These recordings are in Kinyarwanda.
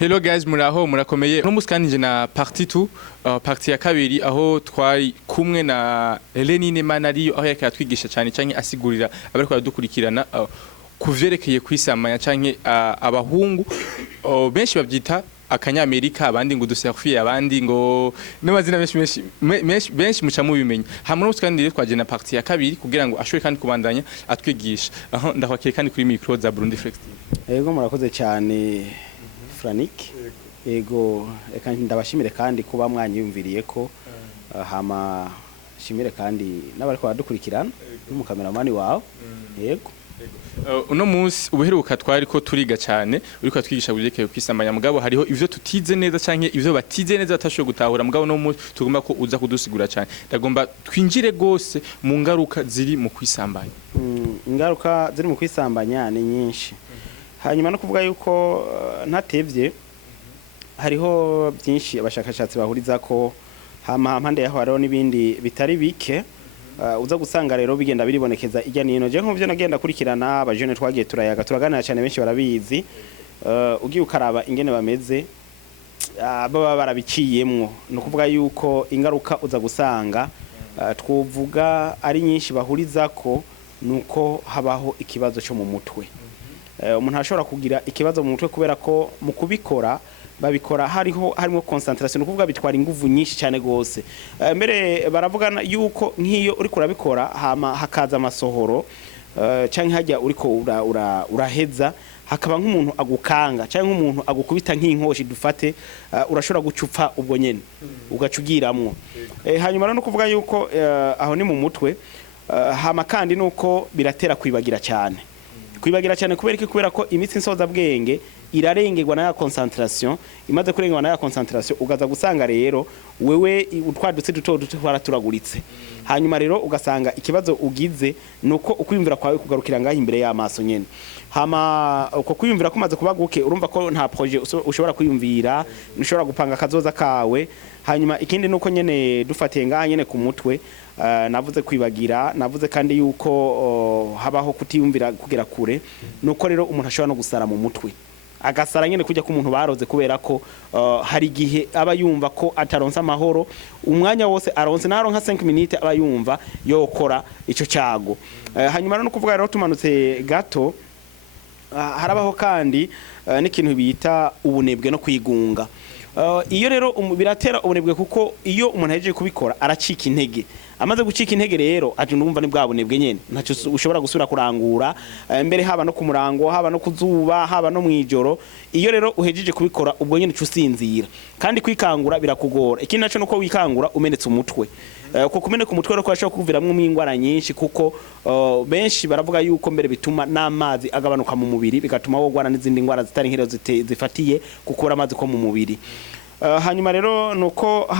Hello guys, muraho murakomeye. No muskanije na partie 2, partie ya kabiri aho twari kumwe na Lenine Manariyo aho yakatwigisha cyane cyane asigurira abariko badukurikirana kuvyerekeye kwisamanya cyane abahungu benshi bavyita akanyamerika abandi ngo duserfie abandi ngo n'amazina benshi muca mu bimenya hamwe no muskanire twaje na partie ya kabiri kugira ngo ashobore kandi kubandanya atwigisha aho ndakwakira kandi kuri micro za Burundi Flex. Yego murakoze cyane Franik. Ego eka ndabashimire kandi kuba mwanyumviriye ko hama shimire kandi n'abariko badukurikirana n'umukameramani wawe. Yego uno munsi ubuheruka twari ko turiga cyane uriko twigisha burekeye kwisambanya mugabo hariho ivyo tutize neza canke ivyo batize neza batashoboye gutahura mugabo no munsi tugomba ko uza kudusigura cyane ndagomba twinjire gose mu ngaruka ziri mu kwisambanya. Ingaruka ziri mu kwisambanya ni nyinshi. Hanyuma no kuvuga yuko ntatevye hariho byinshi abashakashatsi bahuriza ko hama mpande yaho hariho nibindi bitari bike uza gusanga rero bigenda biribonekeza ijya nino je nk'uvyo nagenda kurikirana abajene twagiye turayaga turaganira cyane benshi barabizi ugiye ukaraba ingene bameze baba barabiciyemwo no kuvuga yuko ingaruka uza gusanga twovuga ari nyinshi bahuriza ko nuko habaho ikibazo cyo mu mutwe. Umuntu ashobora kugira ikibazo mu mutwe kubera ko mu kubikora babikora harimo concentration kuvuga bitwara ingufu nyinshi cyane gose mbere baravuga yuko nkiyo uri kurabikora hama hakaza amasohoro canke hajya uriko uraheza hakaba nk'umuntu agukanga canke nk'umuntu agukubita nk'inkoshi dufate urashobora gucupfa ubwo nyene ugacugiramwo hanyuma no kuvuga yuko aho ni mu mutwe hama kandi nuko biratera kwibagira cyane kubera ko imitsi nsoza bwenge irarengerwa na ya concentration imaze kurengerwa na ya concentration ugaza gusanga rero wewe utwadutse duto turaguritse hanyuma rero ugasanga ikibazo ugize nuko ukwiyumvira kwawe kugarukira ngaho imbere y'amaso nyene hama uko kwiyumvira kumaze kubaguke urumva ko nta projet ushobora kwiyumvira ushobora gupanga kazoza kawe hanyuma ikindi nuko nyene dufatiye ngaho nyene ku mutwe navuze kwibagira navuze kandi yuko habaho kutiyumvira kugera kure nuko rero umuntu ashobora no gusara mu mutwe agasara nyene kujya ku muntu baroze kubera ko hari gihe aba yumva ko ataronsa amahoro umwanya wose aronse naronka 5 minutes aba yumva yokora ico cyago hanyuma no kuvuga rero tumanutse gato harabaho kandi n'ikintu bita ubunebwe no kwigunga iyo rero biratera ubunebwe kuko iyo umuntu ahejeje kubikora aracika intege amaze gucika intege rero ati ndumva ni bwabunebwe nyene ntaco ushobora gusura kurangura mbere haba no kumurango haba no kuzuba haba no mwijoro iyo rero uhejeje kubikora ubwo nyene cusinzira kandi kwikangura birakugora ikindi naco nuko wikangura umenetse umutwe uko kumeneka umutwe rero kwashaka kuviramwe mwingwara nyinshi kuko benshi baravuga yuko mbere bituma n'amazi agabanuka mu mubiri bigatuma wogwana n'izindi ngwara zitari nkero zifatiye gukura amazi ko mu mubiri hanyuma rero nuko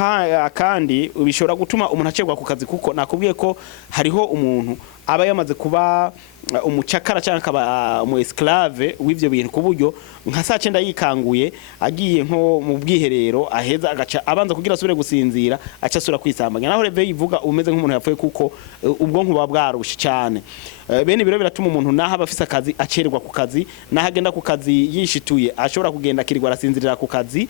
kandi ubishobora gutuma umuntu acegwa ku kazi kuko nakubwiye ko hariho umuntu aba yamaze kuba umucakara cyangwa akaba mu esclave w'ivyo bintu kuburyo nka saa 9 yikanguye agiye nko mu bwiherero aheza agaca abanza kugira asubire gusinzira aca asura kwisambanya naho reve yivuga umeze nk'umuntu yapfuye kuko ubwonko buba bwarushe cyane bene biro biratuma umuntu naho abafisa akazi acererwa ku kazi naho agenda ku kazi yishituye ashobora kugenda kirirwa arasinzirira ku kazi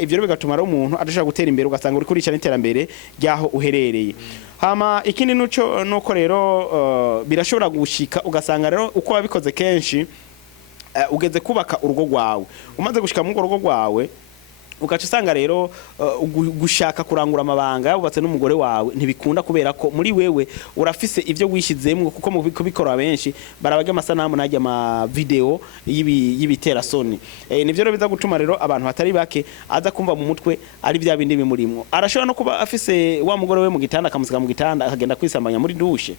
ivyo rero bigatuma rero umuntu adashaka gutera imbere ugasanga uri kuricana iterambere ryaho uherereye hama ikindi nuko rero birashobora gushika ugasanga rero uko wabikoze kenshi ugeze kubaka urugo rwawe umaze gushika mu rugo rwawe ugaca usanga rero gushaka kurangura amabanga yabubatse n'umugore wawe ntibikunda kubera ko muri wewe urafise ivyo wishizemwe kuko mu kubikora benshi barabaga amasanamu najya ama video y'ibitera soni nivyo rero biza gutuma rero abantu batari bake aza kumva mu mutwe ari bya bindi bimurimwo arashobora no kuba afise wa mugore we mu gitanda akamusika mu gitanda akagenda kwisambanya muri dushe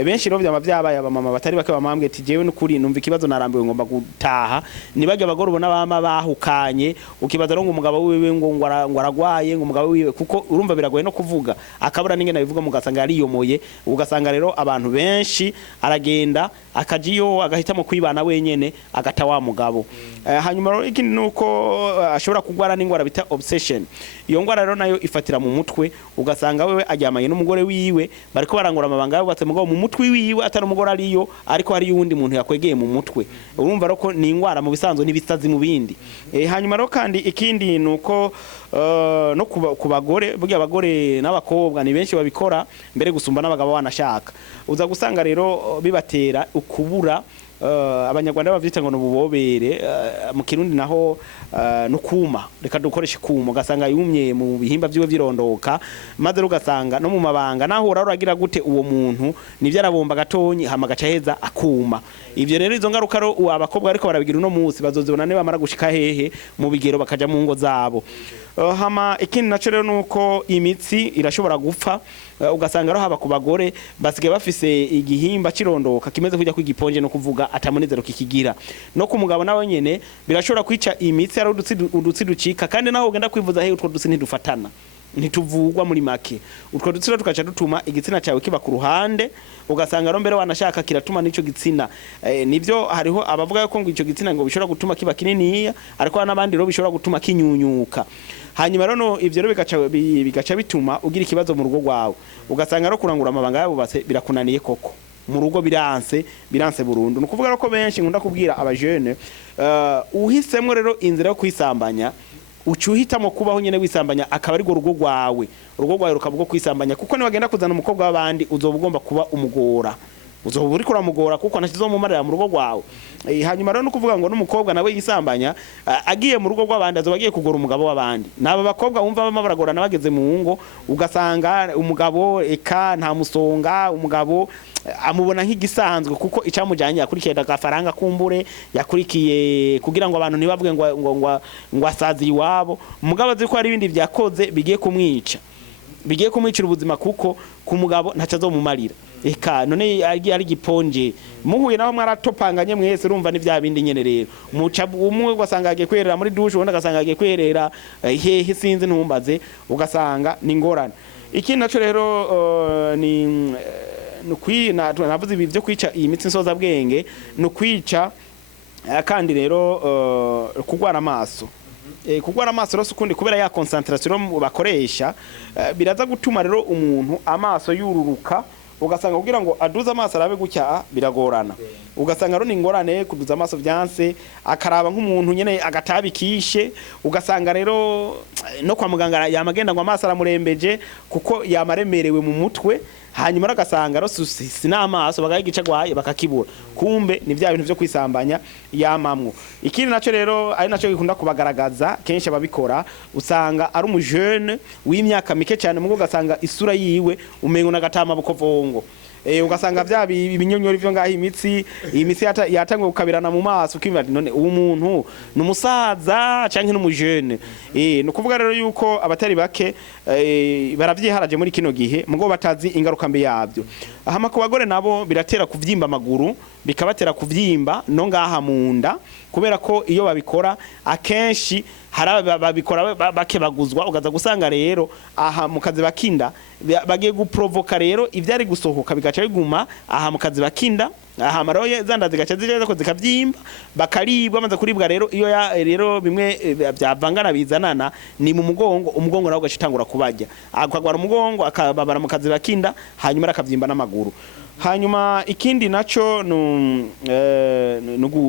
benshi rero byama byabaye abamama batari bake bamambwe ati jewe n'ukuri numva ikibazo narambiwe ngomba gutaha nibage abagore ubona bama bahukanye ukibaza ngo umugabo wiwe ngo aragwaye ngo umugabo wiwe, kuko urumva biragoye no kuvuga akabura n'ingene bivuga mugasanga yariyomoye, ugasanga rero abantu benshi aragenda akajiyo agahitamo kwibana wenyene agata wa mugabo. Hanyuma rero ikindi nuko ashobora kugwara n'ingwara bita obsession. Iyo ngwara rero nayo ifatira mu mutwe, ugasanga wewe ajyamanye n'umugore wiwe bariko barangura amabanga yabo batse mugabo mu mutwe wiwe atari umugore ariyo, ariko hari yundi muntu yakwegeye mu mutwe. Urumva rero ko ni ingwara mu bisanzwe n'ibisazi mu bindi. Hanyuma rero kandi ikindi nuko no ku bagore, burya abagore n'abakobwa ni benshi babikora mbere gusumba n'abagabo banashaka. Uza gusanga rero bibatera ukubura, abanyarwanda bavyita ngo n'ububobere, mu Kirundi naho no kuma, reka dukoreshe kuma, ugasanga yumye mu bihimba byiwe vyirondoka, maze ugasanga no mu mabanga naho uragira gute uwo muntu nivyo arabomba gatonyi hama gaca heza akuma. Ivyo rero izo ngaruka ro abakobwa ariko barabigira uno munsi bazozibona ne bamara gushika hehe mu bigero bakaja mu ngo zabo. Hama ikindi naco rero nuko imitsi irashobora gupfa, ugasanga ro haba ku bagore basigaye bafise igihimba cirondoka kimeze kujya kwigiponje no kuvuga atamunezero kikigira. No ku mugabo nawe nyene birashobora kwica imitsi ari udutsi ducika, kandi naho ugenda kwivuza he utwo dutsi ntidufatana, ntituvugwa muri make. Utwo dutsi rero tukaca dutuma igitsina cyawe kiba ku ruhande, ugasanga ro mbere wanashaka kiratuma n'ico gitsina nivyo hariho abavuga ko ngo ico gitsina ngo bishobora gutuma kiba kinini, ariko n'abandi rero bishobora gutuma kinyunyuka. Hanyuma rero ivyo rero bigaca bituma ugira ikibazo mu rugo rwawe, ugasanga ro kurangura amabanga yabo base birakunaniye koko mu rugo, biranse burundu. Nukuvuga rero ko benshi nkunda kubwira abajene uhisemwe rero inzira yo kwisambanya, ucuhitamo kubaho nyene wisambanya akaba ari go rugo rwawe rukavuga kwisambanya, kuko niwagenda kuzana umukobwa w'abandi uzoba ugomba kuba umugora, uzoba uri kuramugora kuko nashizo mu marira mu rugo rwawe. Hanyuma rero no kuvuga ngo n'umukobwa nawe yisambanya agiye mu rugo rw'abandi azoba agiye kugora umugabo w'abandi. Naba bakobwa wumva bama baragorana bageze mu ngo, ugasanga umugabo eka nta musonga, umugabo amubona nk'igisanzwe kuko icamujanye yakurikiye agafaranga kumbure, yakurikiye kugira ngo abantu ntibavuge ngo asazi iwabo, umugabo azi ko hari ibindi vyakoze bigiye kumwicira ubuzima, kuko ku mugabo ntaca azomumarira. Eka none ari giponje muhuye naho mwaratopanganye mwese, urumva ni vya bindi nyene rero muca umwe ugasanga agiye kwerera muri douche, ubundi agasanga agiye kwerera hehe sinzi ntumbaze, ugasanga ni ngorane. Ikindi naco rero ni navuze ibi byo kwica iyi mitsi nsoza bwenge, no kwica kandi rero kugwara amaso. Kugwara amaso rero ukundi kubera ya concentration bakoresha, biraza gutuma rero umuntu amaso yururuka, ugasanga kugira ngo aduze amaso arabe gutya biragorana. Ugasanga rero ni ngorane kuduza amaso byanse, akaraba nk'umuntu nyene agatabikishe, ugasanga rero no kwa muganga yamagenda ngo amaso aramurembeje kuko yamaremerewe mu mutwe. Hanyuma agasanga rero sinamaso bagayigica gwaye bakakibura, kumbe ni vya bintu byo kwisambanya yamamwo. Ikindi naco rero ari naco gikunda kubagaragaza kenshi ababikora, usanga ari umujene w'imyaka mike cyane mugo ugasanga isura yiwe umengo nagatama bukovongo. Ugasanga vya ibinyonyori vyo ngaho imitsi yatangwe gukabirana mu maso, ukimva none uwo muntu numusaza canke n'umujene. No kuvuga rero yuko abatari bake baravyiharaje muri kino gihe mugo batazi ingaruka mbi yabyo. Ahama ku bagore nabo biratera kuvyimba amaguru, bikabatera kuvyimba no ngaha munda, kubera ko iyo babikora akenshi babikora bakebaguzwa, ugaza gusanga rero aha mu kazi bakinda bagiye guprovoka rero ivyari gusohoka bigaca biguma aha mu kazi bakinda, aha maroye zanda zigaca zigeza ko zikavyimba bakaribwa, amaze kuribwa rero iyo rero bimwe byavangana bizanana ni mu umugongo nawo gacitangura kubajya, akagwara umugongo akababara mu kazi bakinda, hanyuma akavyimba n'amaguru. Hanyuma ikindi naco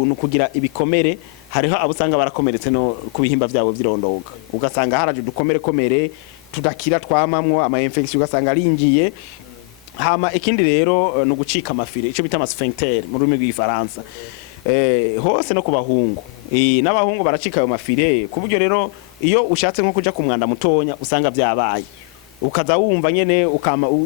nukugira ibikomere, hariho abusanga barakomeretse no kubihimba byabo vyirondoka, ugasanga haraje dukomere tudakira twamamwo ama infection, ugasanga aringiye. Hama ikindi rero no gucika amafire, ico bita amasphincter mu rurimi rw'igifaransa. Hose no kubahungu n'abahungu baracika ayo mafire, kuburyo rero iyo ushatse nko kuja ku mwanda mutonya usanga byabaye, ukaza wumva nyene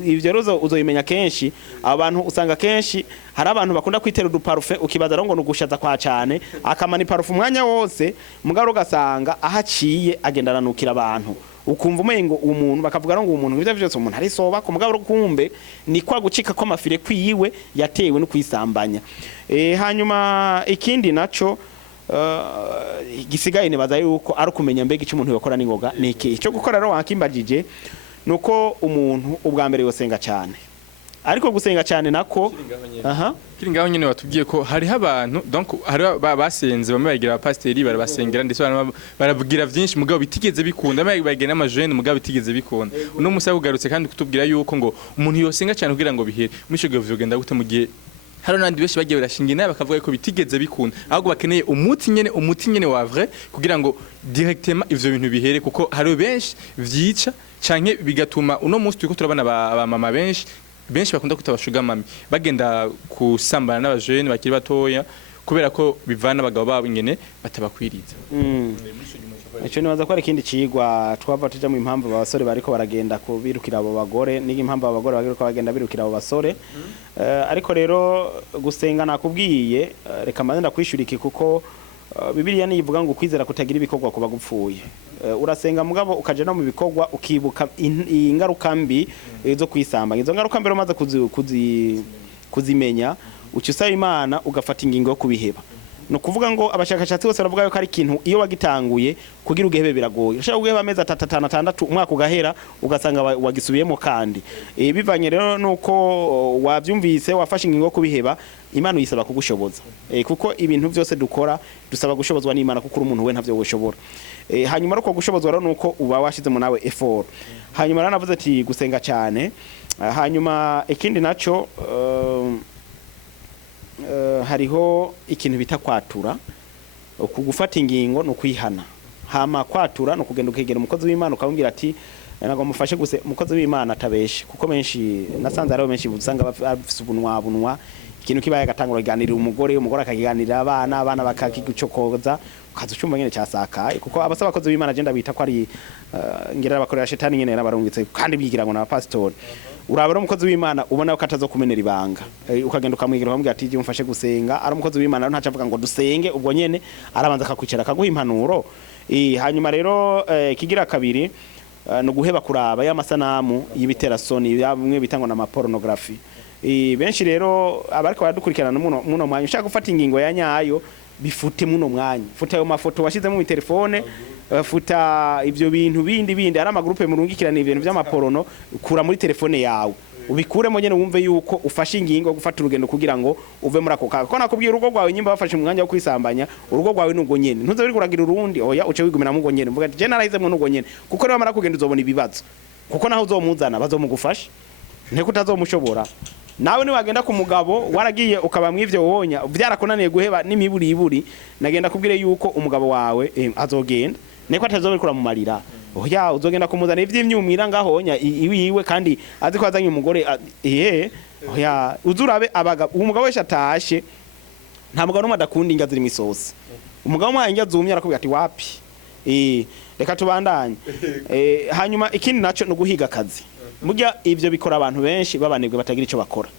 ivyo rozo uzoyimenya kenshi. Abantu usanga kenshi hari abantu bakunda kwitera uduparufe, ukibaza ngo nugushaza kwa cyane akamani parufe umwanya wose, mugaro gasanga ahaciye agenda ranukira abantu, ukumva umengo umuntu bakavuga ngo umuntu ivyo byose umuntu ari soba ku mugabo kumbe ni kwa gucika ko amafire kwiyiwe yatewe no kwisambanya. Hanyuma ikindi naco gisigaye nibaza yuko ari kumenya mbega icyo umuntu yakora n'ingoga niki cyo gukora rero wakimbagije nuko umuntu ubwa mbere yosenga cyane ariko gusenga cyane nako kiri ngaho nyene watubwiye ko hari abantu donc hari basenze bamwe bagira abapasteri barabasengera ndetse baravugira vyinshi mugabo bitigeze bikunda bagira n'amajene mugabo bitigeze bikunda uno musa kugarutse kandi kutubwira yuko ngo umuntu yosenga cyane kugira ngo bihere muri cyo gavyo genda gute mu gihe hari nandi benshi bagiye barashinga naye bakavuga ko bitigeze bikunda ahubwo bakeneye umuti nyene wa vrai kugira ngo directement ivyo bintu bihere kuko hari benshi vyica canke bigatuma uno musi turiko turabana aba mama benshi bakunda kutabashuga mami bagenda kusambana n'abajene bakiri batoya kubera ko bivana abagabo babo nyene batabakwiriza Ico nibaza ko ari ikindi cigwa twava tuja mu impamvu abasore bariko baragenda kubirukira abo bagore n'impamvu abagore bagiriko bagenda birukira abo basore ariko rero gusenga nakubwiye reka manze ndakwishuriki kuko Bibiliya nivuga ngo kwizera kutagira ibikorwa kuba gupfuye urasenga mugabo ukaje no mu bikorwa ukibuka ingaruka mbi zo kwisamba izo ngaruka mbere umaze kuzimenya ucyusaba Imana ugafata ingingo yo kubiheba no kuvuga ngo abashakashatsi bose baravuga yuko ari ikintu iyo wagitanguye kugira ugehebe biragoye ushaka guheba amezi 3 umwaka ugahera ugasanga wagisubiyemo kandi bivanye rero nuko wavyumvise wafashe ingingo yo kubiheba Imana uyisaba kugushoboza kuko ibintu byose dukora dusaba gushobozwa n'Imana kuko umuntu we ntavyo gushobora hanyuma roko gushobozwa rero nuko uba washizemo nawe effort hanyuma ranavuze ati gusenga cyane hanyuma ikindi naco hariho ikintu bita kwatura ukugufata ingingo no kwihana hama kwatura no kugenda ukegera umukozi w'Imana ukamubwira ati nago mufashe guse umukozi w'Imana atabeshe kuko menshi nasanze ariho menshi usanga bafise ubunwa ikintu kibaye agatangura kuganirira umugore akakiganirira abana bakakigucokoza ukaza ucumba nyene cyasakaye kuko abasaba abakozi b'Imana agenda bita ko ari ngira abakorera shetani nyene n'abarungitse kandi bigira ngo n'abapastori urabara umukozi w'Imana ubona ko atazokumenera ibanga ukagenda ukamwigira ukamubwira ati mfashe gusenga ari umukozi w'Imana ntaca avuga ngo dusenge ubwo nyene arabanza akakwicara akaguha impanuro hanyuma rero kigira kabiri no guheba kuraba y'amasanamu y'ibiterasoni bamwe bitangwa na pornography benshi rero abariko baradukurikirana muno mwanya ushaka gufata ingingo ya nyayo bifute muno mwanya futa ayo mafoto washizemo mu telefone futa ivyo bintu bindi ari amagroupe murungikirana ibintu by'amaporono kura muri telefone yawe ubikuremo nyene wumve yuko ufashe ingingo gufata urugendo kugira ngo uve muri ako ko nakubwira urugo rwawe nyimba bafashe umwanya wo kwisambanya urugo rwawe nugo nyene ntuze biri kuragira urundi oya uce wigumira mu nyene mvuga je narahizemo nugo nyene kuko rero amara kugenda uzobona ibibazo kuko naho uzomuzana bazomugufasha nteko utazomushobora nawe ni wagenda ku mugabo waragiye ukaba mwivyo wonya byarakonaniye guheba n'imiburi nagenda kubwire yuko umugabo wawe azogenda neko atazobikura mu marira oya uzogenda kumuzana ivy'imyumira ngahonya iwiwe kandi azi ko azanye umugore oya uzurabe abagabo umugabo wese atashe nta mugabo numwe adakunda inga ziri misosi umugabo mwa inga zumye arakubwira ati wapi reka tubandanye hanyuma ikindi naco no guhiga akazi mujya ivyo bikora abantu benshi babanebwe batagira ico bakora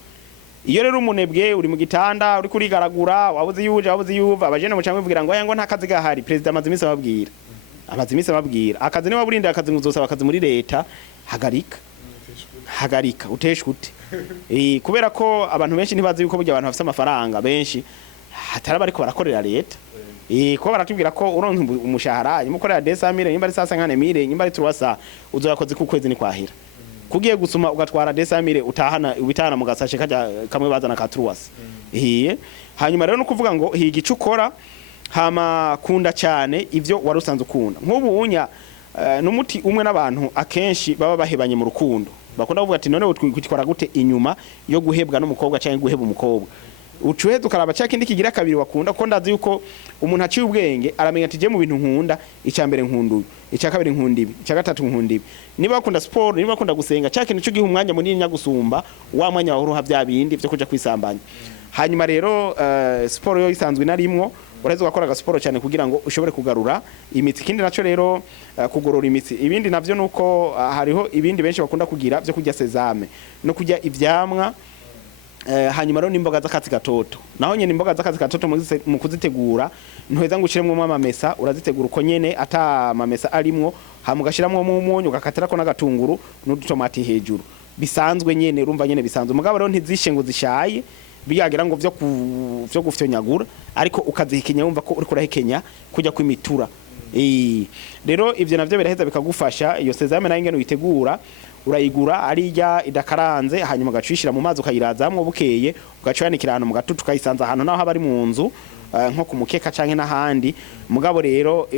iyo rero umunebwe uri mu gitanda uri kurigaragura wabuze yuva abajene mu cyangwa bivugira ngo yango nta kazi gahari president amazimisi ababwira akazi ni waburinde akazi nguzosaba akazi muri leta hagarika uteshute kubera ko abantu benshi ntibazi yuko burya abantu bafite amafaranga benshi hatara bariko barakorera leta ko baratubwira ko uronka umushahara mukorera 200,000 nyimba ari 500,000 nyimba ari 300 uzoyakoze ku kwezi ni kwahira kugiye gusuma ugatwara 200,000 ubitahana mu gasashe kamwe bazana ka 300 hanyuma rero no kuvuga ngo higa ico ukora hama kunda cyane ivyo warusanze ukunda nk'ubu unya n'umuti umwe n'abantu akenshi baba bahebanye mu rukundo bakunda kuvuga ati none twikora gute inyuma yo guhebwa n'umukobwa cyangwa guheba umukobwa ucuheza ukaraba cya kindi kigira kabiri wakunda ko ndazi yuko umuntu aciye ubwenge aramenya ati je mu bintu nkunda icya mbere nkunduye icya kabiri nkundibi icya gatatu nkundibi niba bakunda sport niba bakunda gusenga cya kintu cyo gihe umwanya munini nyagusumba wa mwanya waruha bya bindi byo kuja kwisambanya hanyuma rero sport yo isanzwe narimwo ureze gukora sport cyane kugira ngo ushobore kugarura imitsi kindi naco rero kugorora imitsi ibindi navyo nuko hariho ibindi benshi bakunda kugira byo kujya sezame no kujya ivyamwa hanyuma rero nimboga z'akatsi gatoto naho nyene imboga z'akatsi gatoto mu kuzitegura ntuheza ngo ushiremwe amamesa urazitegura uko nyene ata amamesa arimwo hamugashiramo mu munyu ugakatira ko n'agatunguru n'udutomati hejuru bisanzwe nyene urumva nyene bisanzwe mugabo rero ntizishe ngo zishaye biyagira ngo vyo gufyonyagura ariko ukazihekenya wumva ko uri kurahekenya kujya kwimitura rero ivyo navyo biraheza bikagufasha iyo sezame nayo ingene uyitegura urayigura arirya idakaranze hanyuma ugacishira mu mazi ukayirazamwo bukeye ugacanikira ahantu mu gatutu ukayisanza ahantu naho bari mu nzu nko ku mukeka canke n'ahandi mugabo rero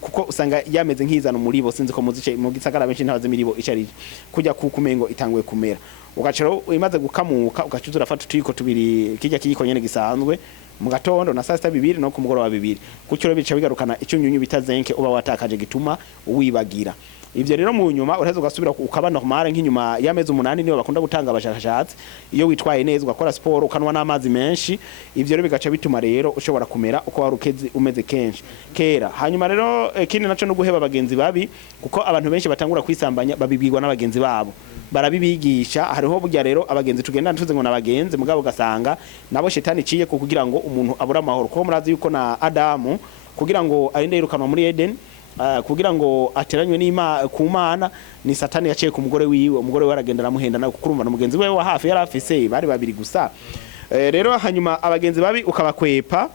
kuko usanga yameze nk'izana umuribo sinzi ko mu gisagara benshi ntabaze imiribo icarije kujya kukumengo itanguye kumera ugacero imaze gukamuka ugacuza urafata utuyiko tubiri kijya kiyiko nyene gisanzwe mu gatondo na saa 2 no ku mugoroba 2 kucyo bica bigarukana icyunyunyu bitazenke uba watakaje gituma wibagira ivyo rero mu nyuma uraheza ugasubira ukaba normal nk'inyuma y'amezi 8 niyo bakunda gutanga abashakashatsi iyo witwaye neza ugakora sport ukanwa n'amazi menshi ivyo rero bigaca bituma rero ushobora kumera uko warukeze umeze kenshi kera hanyuma rero kindi naco no guheba abagenzi babi kuko abantu benshi batangura kwisambanya babibwirwa n'abagenzi babo barabibigisha hariho burya rero abagenzi tugenda tuze ngo nabagenzi mugabo gasanga nabo shetani ciye ko kugira ngo umuntu abura amahoro kuko murazi yuko na Adamu kugira ngo arinde yirukanwa muri Eden kugira ngo ateranywe ku Mana ni satani yaciye ku mugore wiwe umugore we aragenda aramuhenda nawe kukurumva mugenzi we wa hafi yarafise bari babiri gusa rero hanyuma abagenzi babi ukabakwepa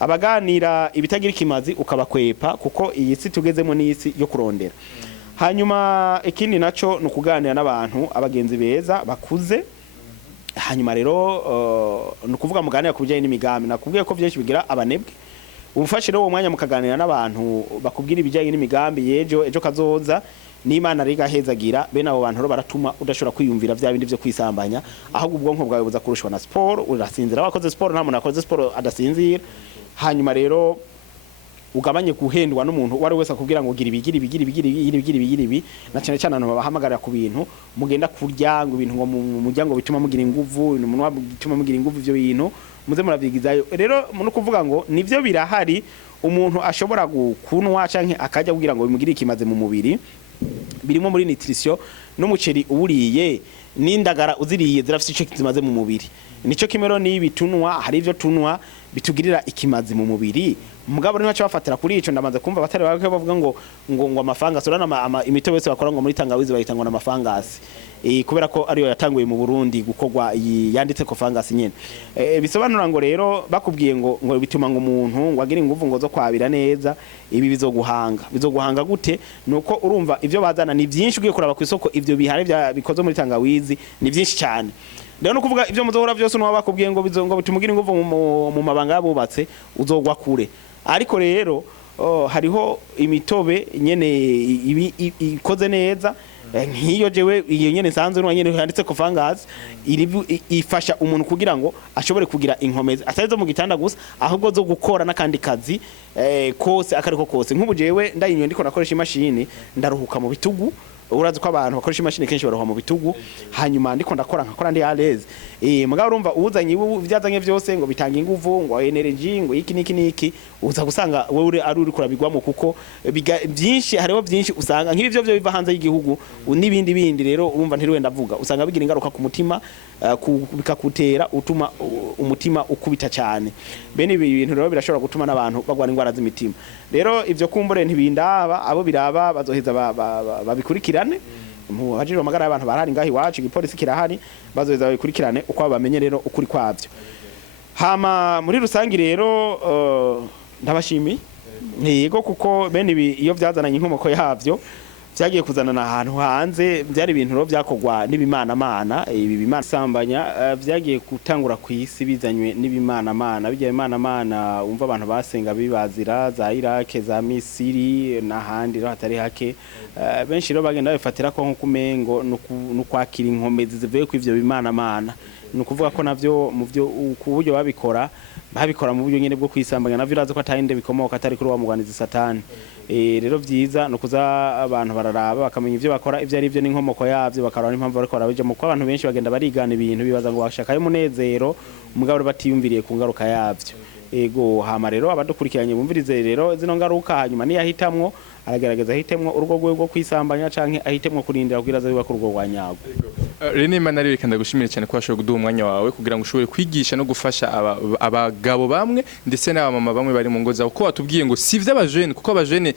abaganira ibitagira ikimazi ukabakwepa kuko iyi si tugezemo ni isi yo kurondera hanyuma ikindi naco nukuganira n'abantu abagenzi beza bakuze hanyuma rero nukuvuga muganira kubijanye n'imigambi nakubwiye ko byinshi bigira abanebwe umfashire uwo mwanya mukaganira n'abantu bakubwira ibijanye n'imigambi ejo kazoza n'Imana rigahezagira bene abo bantu baratuma udashobora kwiyumvira vya bindi byo kwisambanya ahubwo ubwonko bwawe buza kurushwa na sport urasinzira wakoze sport nta muntu akoze sport adasinzira hanyuma rero ugabanye guhendwa n'umuntu wari wese akubwira ngo gira ibi na cyane cyane abantu babahamagarira ku bintu mugenda kurya ngo ibintu ngo mujyango bituma mugira inguvu umuntu bituma mugira inguvu ivyo bintu muze muravyigizayo rero no kuvuga ngo nivyo birahari umuntu ashobora gukunwa canke akajya kugira ngo bimugire ikimaze mu mubiri birimo muri nutrition n'umuceri uburiye n'indagara uziriye zirafite ico kimaze mu mubiri nico kimero nibitunwa hari ivyo tunwa bitugirira ikimazi mu mubiri mugabo ni nacyo bafatira kuri ico ndamaze kumva batari bavuga ngo amafangasi urana imitobe yose bakora ngo muri tangawizi bayitangwa n'amafangasi kubera ko ariyo yatanguye mu Burundi gukorwa yanditse ko fangasi nyene bisobanura ngo rero bakubwiye ngo bituma ngo umuntu ngo agire inguvu ngo zo kwabira neza ibi bizoguhanga gute nuko urumva ivyo bazana ni byinshi ugiye kuraba ku isoko ivyo bihare bikoze muri tangawizi ni byinshi cyane rero no kuvuga ivyo muzohora byose no bakubwiye ngo bitumugira inguvu mu mabanga yabubatse uzogwa kure ariko rero hariho imitobe nyene ikoze neza nk'iyo jewe iyo nyene sanze no nyene handitse ko fangasi ifasha umuntu kugira ngo ashobore kugira inkomezi atarizo mu gitanda gusa ahubwo zo gukora nakandi kazi kose akariko kose nk'ubu jewe ndayinywe ndiko nakoresha imashini ndaruhuka mu bitugu urazi ko abantu bakoresha imashini kenshi baroha mu bitugu hanyuma ndiko ndakora ndi aleze mugabo urumva uzanye ibyazanye byose ngo bitanga inguvu ngo energy ngo iki uza gusanga wowe ari uri kurabigwamo kuko byinshi hariho byinshi usanga nk'ibyo byo biva hanze y'igihugu n'ibindi rero urumva ntiriwe ndavuga usanga bigira ingaruka ku mutima bikakutera utuma umutima ukubita cyane bene ibi bintu rero birashobora gutuma n'abantu bagwara indwara z'imitima rero ivyo kumbure ntibindaba abo biraba bazoheza babikurikirane mu hajiro magara y'abantu barahari ngahi wacu igipolisi kirahari bazoheza babikurikirane uko bamenye rero ukuri kwavyo hama muri rusangi rero ndabashimiye yego kuko bene ibi iyo byazananye inkomoko yavyo byagiye kuzanana ahantu hanze byari ibintu ro byakogwa n'ibimanamana ibi bimasambanya byagiye gutangura ku isi bizanywe n'ibimanamana bijya bimanamana umva abantu basenga bibazira za Iraq za Misiri n'ahandi ro hatari hake benshi ro bagenda bifatira ko nko kumengo no kwakira inkomezi zivuye ku ivyo bimanamana nukuvuga ko navyo mu byo ku buryo babikora mu buryo nyene bwo kwisambanya navyo irazo ko atahinde bikomoka atari kuri wa muganizi satani rero byiza no kuza abantu bararaba bakamenya ivyo bakora ivyo ari byo n'inkomoko yavyo bakaraba n'impamvu bariko barabije mu ko abantu benshi bagenda barigana ibintu bibaza ngo bashaka y'umunezero umugabo batiyumviriye ku ngaruka yavyo ego hama rero abadukurikiranye bumvirize rero zino ngaruka hanyuma ni yahitamwo aragerageza ahitemwo urugo rwo kwisambanya canke ahitemwo kurindira kugira azabiba ku rugo rwa nyago Rene Manari bikanda gushimira cyane ko washoboye kuduha umwanya wawe kugira ngo ushobore kwigisha no gufasha abagabo bamwe ndetse n'abamama bamwe bari mu ngo zabo ko watubwiye ngo si vy'abajene kuko abajene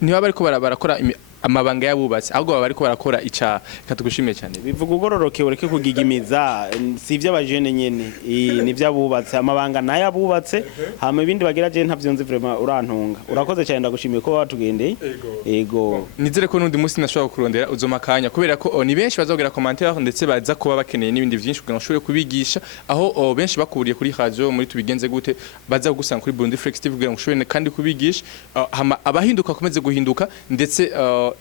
niba bariko barakora amabanga yabubatse ahubwo baba bariko barakora icaha katugushimiye cyane bivuga ugororoke ureke kugigimiza si ivy'abajene nyene ni ivy'abubatse amabanga nayo abubatse hama ibindi bagira je ntavyonzi vraiment urantunga urakoze cyane ndagushimiye ko watugendeye yego nizere ko nundi munsi nashobora kurondera uzoma kanya kubera ko ni benshi bazogira commentaire ndetse baza kuba bakeneye n'ibindi byinshi kugira ngo ushobore kubigisha aho benshi bakuburiye kuri radio muri tubigenze gute baza gusanga kuri Burundi Flex TV kugira ngo ushobore kandi kubigisha hama abahinduka komeze guhinduka ndetse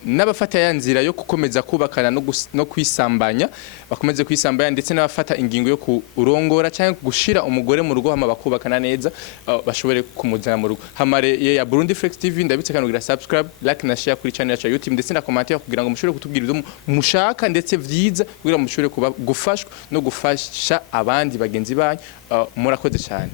n'abafata ya nzira yo gukomeza kubakana no kwisambanya bakomeze kwisambanya ndetse n'abafata ingingo yo kurongora cyangwa gushira umugore mu rugo hama bakubakana neza bashobore kumujana mu rugo hamare ya Burundi Flex TV ndabitse kandi ugira subscribe like na share kuri channel yacu ya YouTube ndetse na commentaire kugira ngo mushobore kutubwira ibyo mushaka ndetse vyiza kugira ngo mushobore kuba gufashwa no gufasha abandi bagenzi banyu murakoze cyane